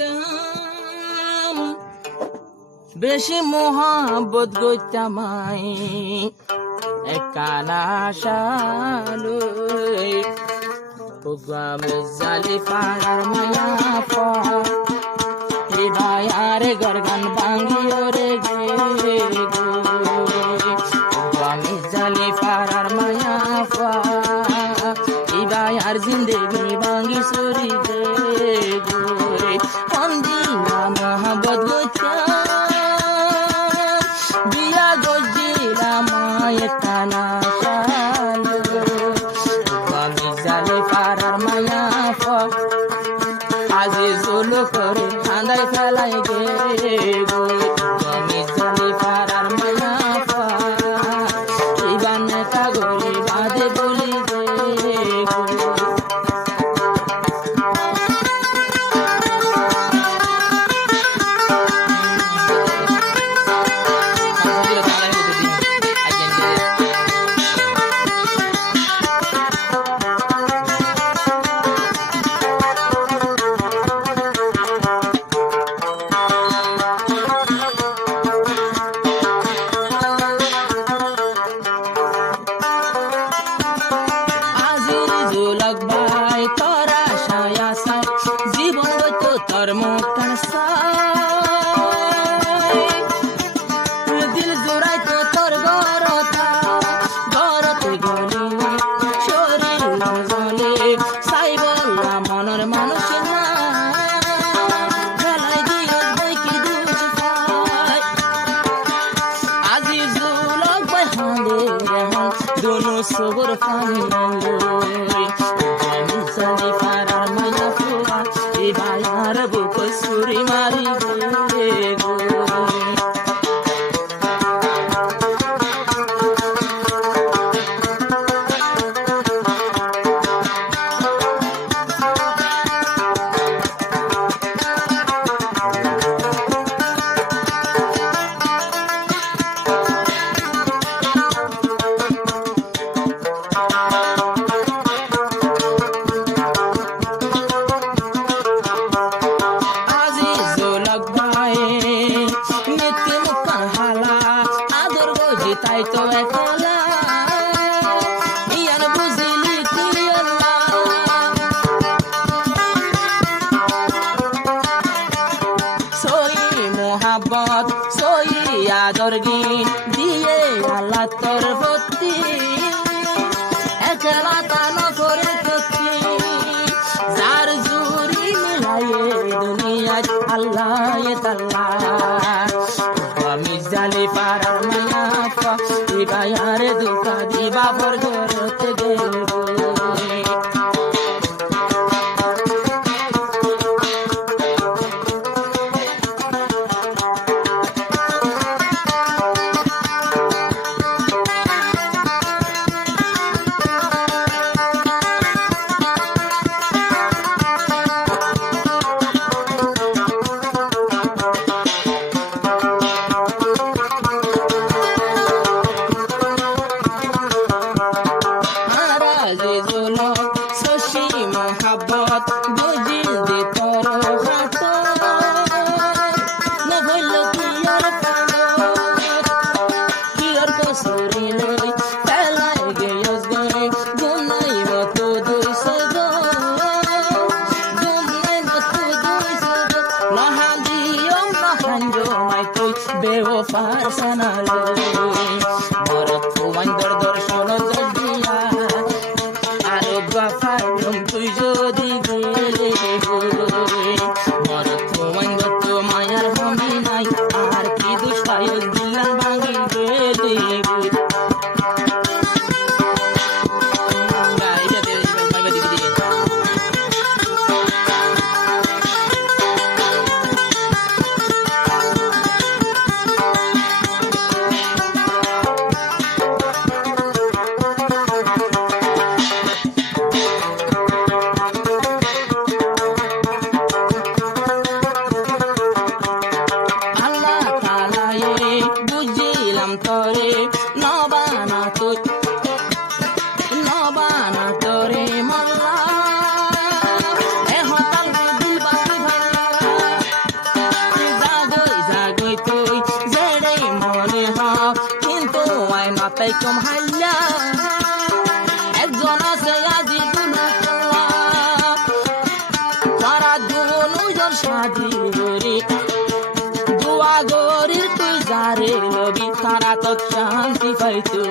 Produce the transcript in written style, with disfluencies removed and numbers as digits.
গইতাম বেশি মোহাব্বত গইতামাই একানা শালুই আমি জালি পাড়ার মায়া ভাইয়ারে গরগান ভাঙ্গিও রে গে আমি জালি পাড়ার মায়া ভাইয়ার জিন্দেগি ভাঙ্গি সুরি গে গোরে অন্দিনা মোহাম্মত গইতাম বিয়া গজিলা মায়ের কানা আমি জালি পাড়ার মায়া আজি জুলু করে ঠান্ডায় ফেলাই গে আমি জানি পাড়ার মায়া বান্নে কাগরি বাঁধে বলি গে তোর মুখখান দিল জোড়াই তো তোর গরতে গলি শরীর জলে সাই বললা মনের মানুষ না গেলাই দিয়ে দেখি দুষ পাই আজি জুলক বাই হাঁদে রেহান দুনু সবর পানি আমি জানি পাড়ার মায়া ফুয়া ভাইয়ার বুক সুরি মারি গো তাই তো একলা ইয়ান বুঝিলি তুই সই মোহাব্বত সই আদর দিয়ে আল্লাহ তোর ভক্তি একলা তান করে ভক্তি যার জুরি মিলাইয়ে দুনিয়ায় আল্লাহ তাল্লাহ আমি জানি পাড়ার মায়া ভাইয়ারে দুঃখা দিবা বর ঘরতে গেল বেওফার সানালো বরত ফুমান দর্শন দিয়া আরো বাফার তুই যদি গেলে বরত ফুমান দত্ত মায়ার হমি নাই আর কি দুষ্টায় দিলাম ভাঙি গেলে তাই কম হাইয়া একজন আছে আজিজুল তারা দুজন শাদি করে দোয়া গরির তুই যারে লবি তারা তো শান্তি পাইতো